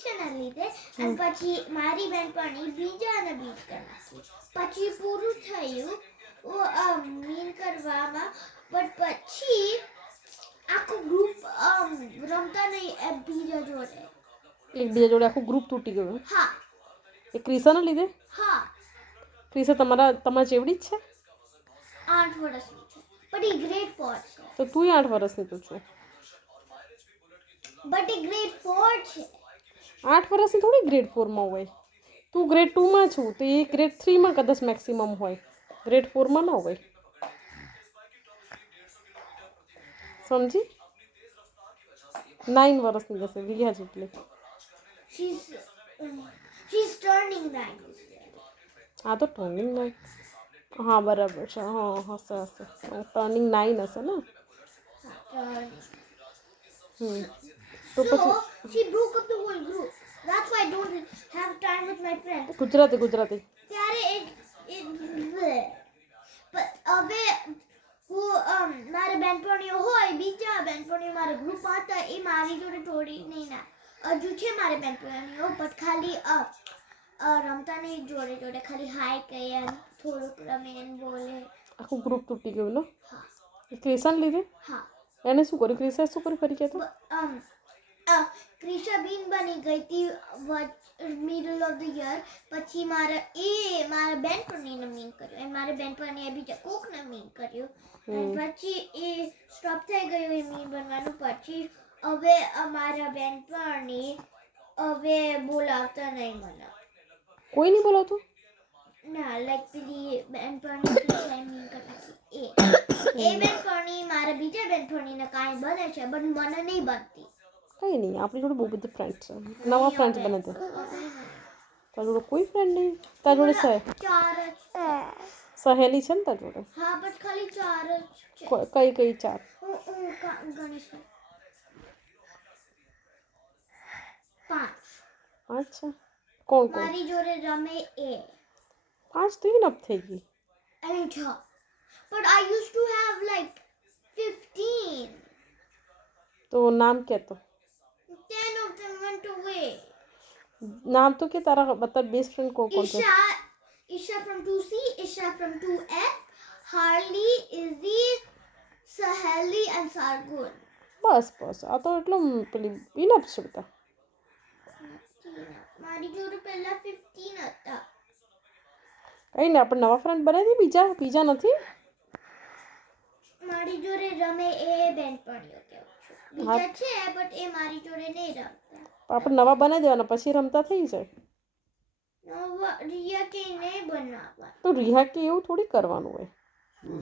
પરીક્ષાના લીધે અને પછી મારી બેનપણી બીજાને બીટ કરી નાખી. પછી પૂરું થયું મીન કરવામાં, બટ પછી આખું ગ્રુપ રમતા નહીં એકબીજા જોડે. એકબીજા જોડે આખું ગ્રુપ તૂટી ગયું. હા. એ ક્રિશાના લીધે? હા. ક્રિશા તમારા જેવડી જ છે? 8 વર્ષની છે, બટ એ ગ્રેડ 4 છે. તો તું 8 વર્ષની તો છું. બટ એ ગ્રેડ 4 છે. 8 વર્ષની થોડી ગ્રેડ 4માં હોય. તું ગ્રેડ 2માં છું તો એ ગ્રેડ 3માં કદાચ મેક્સિમમ હોય, ગ્રેડ 4માં ના હોય. સમજી? 9 વર્ષની હશે રિયા જેટલી. She's turning 9. હા તો ટર્નિંગ 9. હા બરાબર છે. હા હશે ટર્નિંગ 9 હશે ને. તો પછી she broke up the whole group. That's why I don't have time with my friends. Gujarati ત્યારે હવે હું મારા બેનપણીઓ હોય, બીજા બેનપણીઓ મારા ગ્રુપમાં હતા, એ મારી જોડે થોડી નહીં ના હજુ છે મારી બેનપણીઓ, બટ ખાલી રમતા નહીં જોડે ખાલી હાય કહે અને થોડુંક રમે અને બોલે. આખું ગ્રુપ તૂટી ગયું ને. હા. ક્રિશાને લીધે? હા. એને શું કર્યું? ક્રિશાએ શું કર્યું ફરી કહેતો? ક્રિશા બીન બની ગઈ હતી મિડલ ઓફ ધ યર. પછી મારા બેનપણીને મીન કર્યું અને મારા બેનપણીએ બીજા કોકને મીન કર્યું અને પછી એ સ્ટોપ થઈ ગયું એ મીન બનવાનું. પછી હવે અમારા બેનપણી હવે બોલાવતા નહીં મને. કોઈ નહીં બોલાવતું? ના, લાઈક પેલી બેનપણી ક્રિશાએ મીન કરી એ બેનપણી મારા બીજા બેનપણીને કાંઈ બને છે, બટ મને નહીં બનતી. કંઈ નહીં, આપણી જોડે બહુ બધા ફ્રેન્ડ છે, નવા ફ્રેન્ડ બને તે. તારા જોડે કોઈ ફ્રેન્ડ નહીં? તારા જોડે 4 જ સહેલી છે ને તારા જોડે? હા, બટ ખાલી 4 જ છે. કઈ 4? હું ગણીશ 5. અચ્છા, કોણ મારી જોડે રમે એ 5 તો ઇનફ થઈ ગઈ. I mean 6. But I used to have like 15. તો નામ કે તો 10 of them went away. નામ તો કે તારા બધા બેસ્ટ ફ્રેન્ડ કોણ કોણ છે? Isha from 2C, Isha from 2F, Harley, Izzy, Saheli and Sargun. બસ આ તો એટલો પેલી ઇનફ છે બધા. મારી જોડે પહેલા 15 હતા. કંઈ નહીં, આપણે નવા ફ્રેન્ડ બનાવી દઈએ. બીજા નથી? મારી જોડે રમે એ બેનપણીઓ કેવું છું. બીજા છે બટ એ મારી જોડે નહીં રમતા. આપણે નવા બનાવી દેવાના, પછી રમતા થઈ જાય. નવા રિયા કે નહીં બનાવવા. તો રિહા કે એવું થોડી કરવાનું હોય.